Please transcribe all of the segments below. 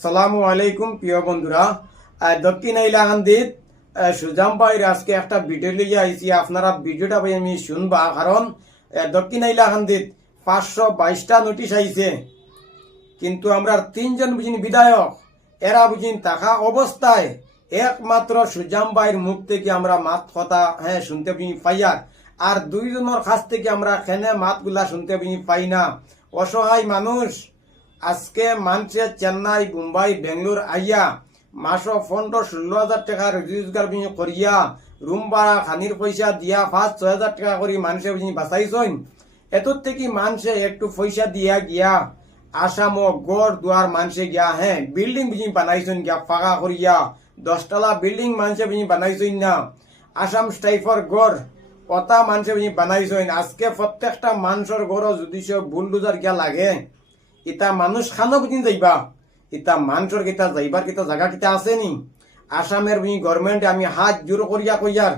সালামু আলাইকুম প্রিয় বন্ধুরা। দক্ষিণ ইলাকান্দিত সুজাম ভাইয়ের আজকে একটা ভিডিও লিয়ে আইছি। আপনারা ভিডিওটা ভাই আমি শুনবা, কারণ দক্ষিণ ইলাকান্দিত 522টা নোটিশ আইছে, কিন্তু আমরা তিনজন বুঝিনি বিধায়ক, এরা বুঝিন থাকা অবস্থায় একমাত্র সুজাম ভাইয়ের মুখ থেকে আমরা মাত কথা শুনতে পাইয়ার, আর দুইজনের কাছ থেকে আমরা খেনে মাতগুলা শুনতে পাই না। অসহায় মানুষ আজকে মানুষে চেন্নাই, মুম্বাই, বেঙ্গলোর আইয়া মাসো 15-16 হাজার টাকা রোজগার করিয়া রুম ভাড়া খানির পয়সা দিয়া 5-6 হাজার টাকা করি মানুষে বাঁচাইছেন। এতর থেকে মানুষে একটু পয়সা দিয়া গিয়া আসাম গড় দুয়ার মানুষে গিয়া বিল্ডিং বানাইছেন গিয়া ফাঁকা করিয়া 10 তলা বিল্ডিং মানুষে বানাইছেন না। আসাম স্টাইফর গড় ওটা মানুষে বানাইছেন। আজকে প্রত্যেকটা মানুষের গড় যদি সে বুলডোজার গিয়া লাগে, ইতা মানুষ খানো বুঝিন যাইবা, ইতা মানুষের কিতা যাইবার কিতা জায়গা কিতা আছে নি? আসামের গভর্নমেন্টে আমি হাত জোর করিয়া কইয়ার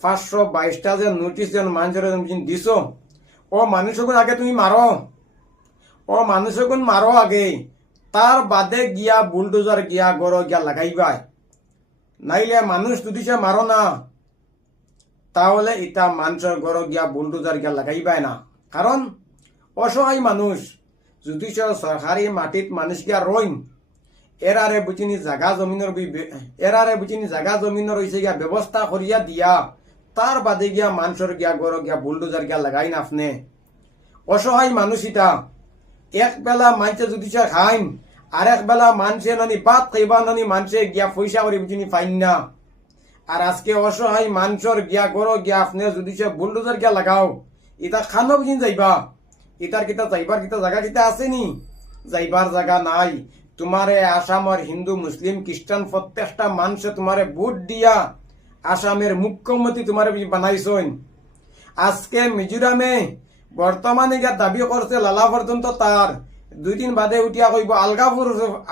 522টা যে নোটিশ যেন মানুষের দিছ, ও মানুষগুন আগে তুমি মারো, ও মানুষগুন মারো আগে, তার বাদে গিয়া বুলডোজার গিয়া গড় গিয়া লাগাইবাই। নাইলে মানুষ যদি সে মারো না, তাহলে ইটা মানুষের গড় গিয়া বুলডোজার গিয়া লাগাইবাই না। কারণ অসহায় মানুষ যদি সরকারি মাটিত মানুষ গিয়া রইন, এরারে বুঝিনি জাগা জমিনের হয়েছে গিয়া ব্যবস্থা করিয়া দিয়া, তার বাদে গিয়া মানুষের গিয়া গড় গিয়া বুলডোজার গিয়া লাগাই না আপনি। অসহায় মানুষ ইটা এক বেলা মানুষে যদি সে খাইন, আর এক বেলা মানুষে নানি ভাত খাইবা নানি মানুষে গিয়া পয়সা করে বুঝিনি পাইন না। আর আজকে অসহায় মানুষের গিয়া গড় গিয়া আপনি যদি সে বুলডোজার গিয়া লাগাও, ইটা খানো বুঝিন যাইবা, ইটার কিতা যাইবার কিতা জায়গা কিতা আছে নি? যাইবার জায়গা নাই। তোমারে আসামের হিন্দু, মুসলিম, খ্রিস্টান প্রত্যেকটা মানুষে তোমারে ভোট দিয়া আসামের মুখ্যমন্ত্রী তোমারে বানাইছেন। আজকে মিজোরামে বর্তমানে গিয়া দাবি করছে লালা পর্যন্ত তার, 2 দিন বাদে উঠিয়া কইব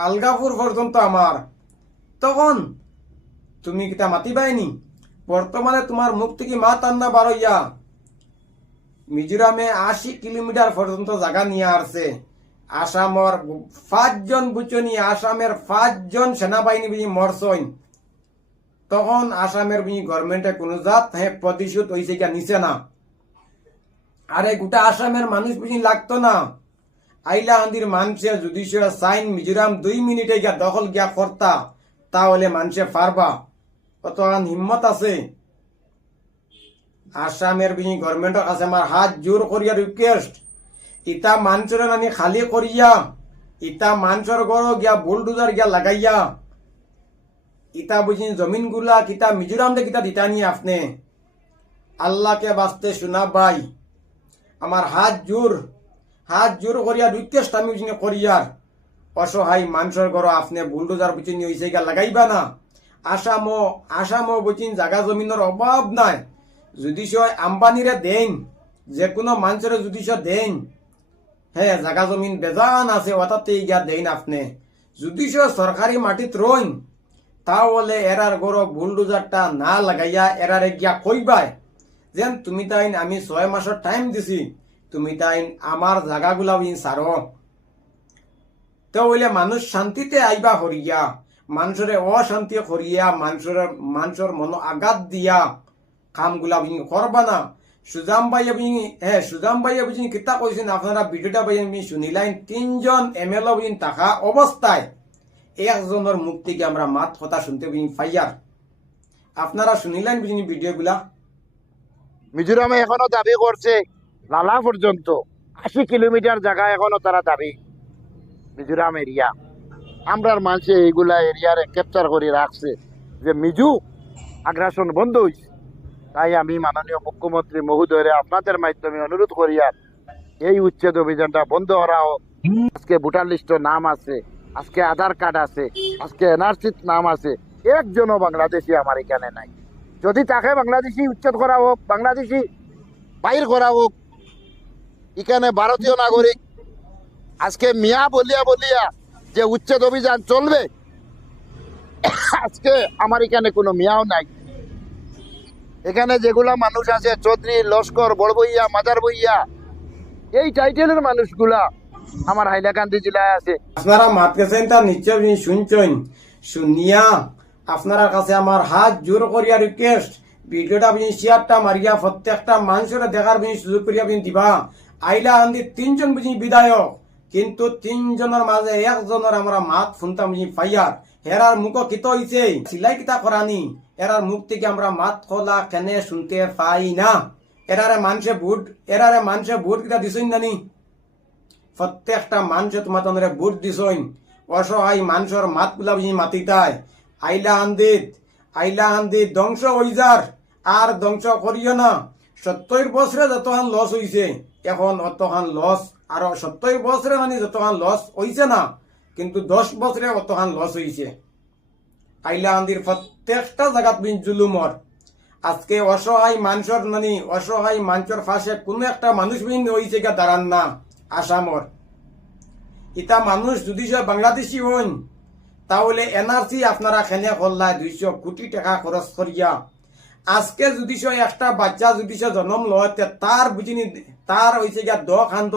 আলগাপুর পর্যন্ত আমার। তখন তুমি কিতা মাতিবাইনি? বর্তমানে তোমার মুখ থেকে মাত আন্না বারইয়া মিজোরামে 80 কিলোমিটার পর্যন্ত জায়গা নিয়ে আসছে। আসামের 5 জন বুচনি, আসামের 5 জন সেনাবাহিনী মরছইন। তখন আসামের গভর্নমেন্টে কোনো জাত প্রতিশোধ হয়েছে গিয়া নিছে না। আরে গোটা আসামের মানুষ লাগতো না। আইলাহান্দির মানুষে যদি সাইন মিজোরাম 2 মিনিটে গিয়া দখল গিয়া করতা, তাহলে মানুষে পারবা? কত হিম্মত আছে? আসামের গভর্নমেন্টের কাছে আমার হাত জোর করিয়া রিকোয়েস্ট, ইটা মানুষের আমি খালি করিয়া, ইটা মানুষের গড় গিয়া বুলডোজার গিয়া লাগাইয়া, ইটা জমিন গুলা কিতা মিজোরাম কিতা দিতা নিয়ে আপনি। আল্লাহকে বাঁচতে শোনা ভাই, আমার হাত জোর করিয়া রিকোয়েস্ট আমি করিয়ার, অসহায় মানুষের গড় আপনি বুলডোজার বুঝিনি হয়েছে গিয়া লাগাইবা না। আসামও বুঝিন জাগা জমিনের অভাব নাই। যদি আম্বানিরে দেন, যে কোনো মানুষের যদি দেন, জাগা জমিন বেজান আছে, ওটাতে গিয়া দেন আপনি। যদি সরকারি মাটিত রইন, তাহলে এরার গড় বুলডোজারটা না লাগাইয়া এরারে গিয়া কইবাই যেন তুমি তাইন আমি 6 মাসের টাইম দিছি, তুমি তাইন আমার জায়গাগুলা সারো। তো হইলে মানুষ শান্তিতে আইবা হরিয়া, মানুষের অশান্তি করিয়া, মানুষের মন আঘাত দিয়া কামগুলা করবা না। সুজাম ভাইয়া কিতা কইছেন, আপনারা ভিডিওটা শুনিলেন। 3 জন MLA থাকা অবস্থায় একজনের মুখ থেকে আমরা মাত কথা শুনতে পাইয়ার। আপনারা শুনিলেন ভিডিও গুলা। মিজোরামে এখনো দাবি করছে লালা পর্যন্ত 80 কিলোমিটার জায়গা এখনো তারা দাবি মিজোরাম এরিয়া। আমরার মানুষে এইগুলা এরিয়ারে ক্যাপচার করে রাখছে যে মিজু আগ্রাসন বন্ধ হয়েছে। তাই আমি মাননীয় মুখ্যমন্ত্রী মহোদয়ের আপনাদের মাধ্যমে অনুরোধ করি, আর এই উচ্ছেদ অভিযানটা বন্ধ করা হোক। আজকে ভোটার লিস্টের নাম আছে, আজকে আধার কার্ড আছে, আজকে এনআরসির নাম আছে, একজনও বাংলাদেশি আমার এখানে নাই। যদি তাকে বাংলাদেশি উচ্ছেদ করা হোক, বাংলাদেশি বাইর করা হোক। এখানে ভারতীয় নাগরিক আজকে মিয়া বলিয়া যে উচ্ছেদ অভিযান চলবে, আজকে আমার এখানে কোনো মিয়াও নাই। এখানে যেগুলা মানুষ আছে, চৌধুরী, লস্কর, বড় বইয়া, মাদার বইয়া, এই টাইটেলের মানুষগুলা আমার হাইলাকান্দি জেলায় আছে। আপনারা মাত গেছেন তা নিশ্চয় আপনি শুনছেন। শুনিয়া আপনার কাছে আমার হাত জোর করিয়া রিকোয়েস্ট, ভিডিওটা আপনি শেয়ারটা মারিয়া প্রত্যেকটা মানুষের দেখার আপনি সুযোগ করিয়া আপনি দিবা। আইলা আন্দি 3 জন বুঝি বিধায়ক, কিন্তু 3 জনের মাঝে একজনের আমরা মাত শুনতাম বুঝি ফাইয়ার। হেরার মুখ কিত হইছে সিলাই কিতা করানি, এরার মুখ থেকে আমরা মাত খোলা কেনে শুনতে পাই না। এরারে মানুষে ভোট কিতা দিছই নানি? প্রত্যেকটা মানুষে তোমার তন্দরে ভোট দিছইন। অসহায় মানুষের মাত গুলা বুঝি মাতিতায়। আইলা আন্দিত ধ্বংস হই যার, আর ধ্বংস করিও না। 70 বছরে যতখান লস হইছে, এখন অতখান লস আর 70 বছরে মানে যতখান লস হইছে না, কিন্তু 10 বছরে অতখান লস হইছে। আইলা আন্দির প্রত্যেকটা জায়গাত বিন জুলুমর। আজকে অসহায় মানুষের পাশে কোনো একটা মানুষ বিন হইছে গা দাঁড়ান না। আসামর ইটা মানুষ যদি বাংলাদেশি হন, তাহলে এনআরসি আপনারা খেনে করলায় 200 কোটি টাকা খরচ করিয়া। আজকে যদি একটা বাচ্চা যদি জন্ম লয়, তার বুঝিনি তার হয়েছে গিয়া 10 খান্দ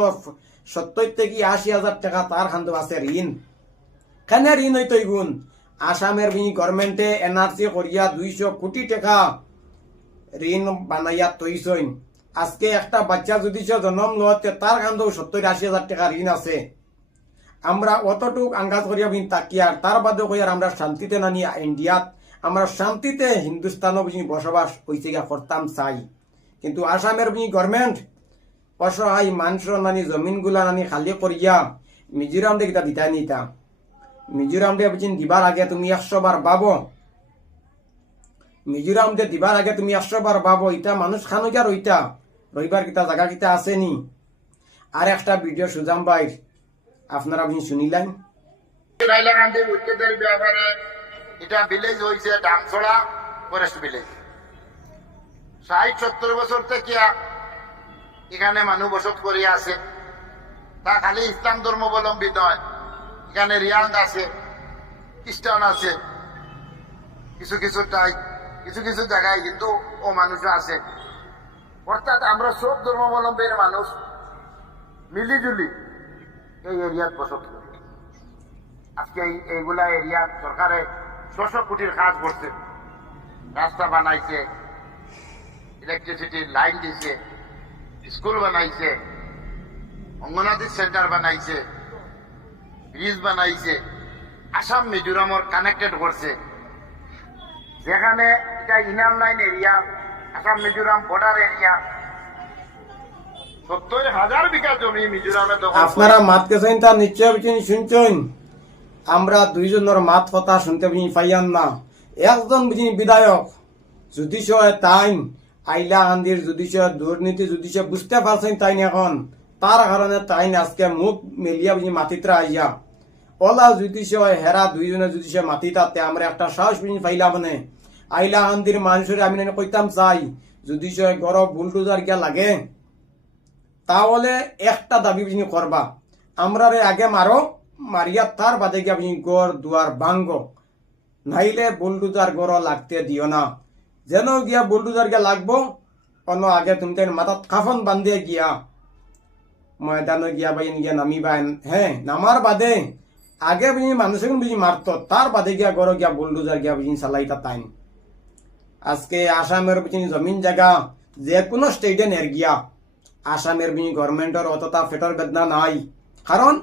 70 থেকে 80,000 টাকা তার খান্দ আছে ঋণ। কেন ঋণ হইতো গুণ? আসামের গভর্নমেন্টে এনআরসি করিয়া 200 কোটি টাকা ঋণ বানাইয়া তৈছইন। আজকে একটা বাচ্চা যদি জন্ম লয়, তার খান্দ 70-80,000 টাকা ঋণ আছে। আমরা অতটুক আঙ্গাজ করিয়া তাকিয়ার, তার বাদে কইয়ার আমরা শান্তিতে নানি ইন্ডিয়াত, আমরা শান্তিতে হিন্দুস্তানও বুঝি বসবাস হইছে গিয়া করতাম চাই। কিন্তু আসামের গভর্নমেন্ট অসহায় মানুষের নানি জমিন গুলা নানি খালি করিয়া মিজোরাম দে কিতা দিতা নিতা। মিজোরাম দে বুঝি দিবার আগে তুমি 100 বার ভাবো। মিজোরাম দে দিবার আগে তুমি 100 বার ভাবো, ইটা মানুষ খানো গিয়া রইবার কিতা জায়গা কিতা আসেনি। আর একটা ভিডিও সুজাম ভাই আপনারা আপনি শুনিলেন। হাইলাকান্দি উচ্ছেদের ব্যাপারে এটা ভিলেজ হয়েছে ডামছড়া ফরেস্ট ভিলেজ। 60-70 বছর থেকে এখানে মানুষ বসত করিয়া আছে। তা খালি ইসলাম ধর্মাবলম্বী নয়, এখানে রিয়াং আছে, খ্রিস্টান আছে, কিছু কিছু জায়গায় কিন্তু ও মানুষও আছে। অর্থাৎ আমরা সব ধর্মাবলম্বীর মানুষ মিলিজুলি এই এরিয়াত বসত করি। আজকে এইগুলা এরিয়া সরকারে 600 কোটির কাজ করছে, রাস্তা বানাইছে, ইলেকট্রিসিটির লাইন দিছে, স্কুল বানাইছে, অঙ্গনাদি সেন্টার বানাইছে, ব্রিজ বানাইছে, আসাম মিজোরামর কানেক্টেড করছে। যেখানে এটা inner line area, Assam Mizoram border area, 70,000 বিঘা জমি মিজোরামে দখল। আপনারা মাত গেছেন তা নিশ্চয় শুনছেন। আমরা 2 জনের মাত কথা শুনতে পাইয়ান না। একজন বুঝি বিধায়ক যদি তাই আইলা আন্দির যদি দুর্নীতি যদি বুঝতে পারছেন তাই এখন, তার কারণে তাই আজকে মুখ মেলিয়া বুঝি মাতিত্রা আইয়া ওলা যদি হেরা 2 জনে যদি মাতি, তাতে আমরা একটা সাহস বুঝি পাইলাম মানে। আইলা আন্দির মানুষের আমি কইতাম চাই, যদি গরব বুলডোজার গিয়া লাগে, তাহলে একটা দাবি বুঝি করবা, আমরা আগে মারিয়া তার বাদে গিয়া বুঝি গড় দুয়ার ভাঙ্গ, নাইলে বুলডোজার গড় লাগতে দিও না। যেন গিয়া বুলডোজার গিয়া লাগবো, অন্য আগে তুমি মাথাত কাফন বান্ধিয়ে গিয়া ময়দানে গিয়া বাইন গিয়া নামিবাইন। হ্যাঁ, নামার বাদে আগে বুঝি মানুষের বুঝি মারত, তার বাদে গিয়া গড় গিয়া বুলডোজার গিয়া বুঝি চালাইতা তাইন। আজকে আসামের বুঝি জমিন জায়গা যে কোনো স্টেটে নের গিয়া, আসামের গভর্নমেন্টের অতটা ফেটর বেদনা নাই, কারণ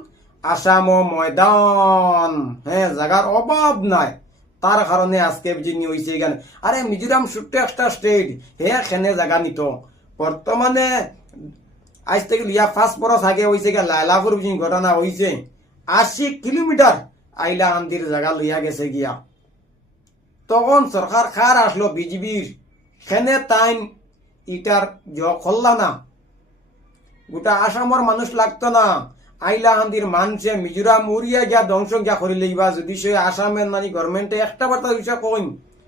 আসাম ময়দান, হ্যাঁ, জায়গার অভাব নাই। তার কারণে আজকে যিনি হয়েছে গেল। আরে মিজোরাম ছোট্ট একটা স্টেট, হে খেনে জায়গা নিত। বর্তমানে আজ থেকে 5 বছর আগে হয়েছে গিয়া লাইলাপুর ঘটনা হয়েছে, 80 কিলোমিটার আইলা আন্দির জায়গা লইয়া গেছে গিয়া। তখন সরকার খার আসলো বিজেপির, খেনে তাইন ইটার করলা না, গোটা আসামর মানুষ লাগতো না। আইলা আন্দির মানুষে মিজোরাম উড়িয়া গিয়া ধ্বংস গিয়া করি লইবা। যদি সে আসামের মানে গভর্নমেন্টে একটা বার্তা দিছে কইন,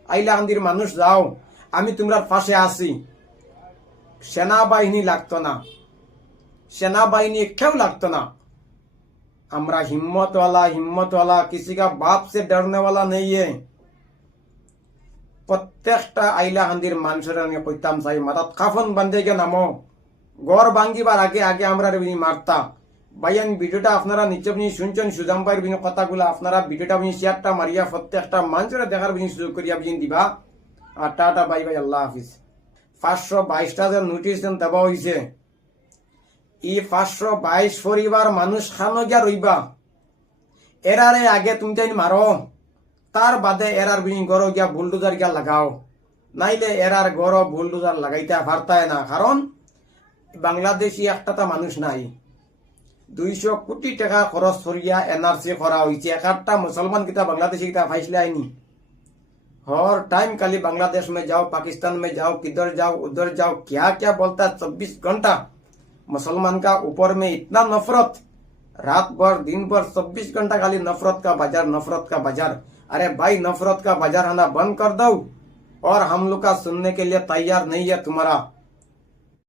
আইলা আন্দির মানুষ যাও, আমি তোমরা পাশে আছি। সেনাবাহিনী লাগতো না, সেনাবাহিনী একটাও লাগতো না। আমরা हिम्मत वाला किसी का बाप से डरने वाला नहीं है। প্রত্যেকটা আইলা হান্দির মানুষের আমি কইতাম চাই, মাথাত কাফন বান্ধে গে নামো। গড় ভাঙ্গিবার আগে আমরা মারতা, ভাই আমি ভিডিওটা আপনারা নিশ্চয় আপনি শুনছেন সুজাম ভাইয়ের বিভিন্ন কথাগুলো আপনারা ভিডিওটা আপনি শেয়ারটা মারিয়া প্রত্যেকটা মানুষের দেখার আপনি সুযোগ করিয়া আপনি দিবা। আর টাটা বাই বাই, আল্লাহ হাফিজ। 522টা যে নোটিশ দেওয়া হয়েছে, এই 522 পরিবার মানুষ খানো গিয়া রইবা। এরারে আগে তুমি তাই মারো, তার বাদে এরার বিনি গড় গিয়া বুলডোজার গিয়া লাগাও, নাইলে এরার গড় বুলডোজার লাগাইতে পারতায় না। কারণ বাংলাদেশি একটা মানুষ নাই, 200 কোটি টাকা খরচ করিয়া এনআরসি করা হয়েছে। একটা মুসলমান কিতা बांग्लादेशी किता फाइसले आईनी। हर टाइम खाली बांग्लादेश में जाओ, पाकिस्तान में जाओ, किधर जाओ उधर जाओ, क्या क्या बोलता है। 24 घंटा मुसलमान का ऊपर में इतना नफरत, रात भर दिन भर 24 घंटा खाली नफरत का बाजार, नफरत का बाजार। अरे भाई नफरत का बाजार आना बंद कर दो, और हम लोग का सुनने के लिए तैयार नहीं है तुम्हारा।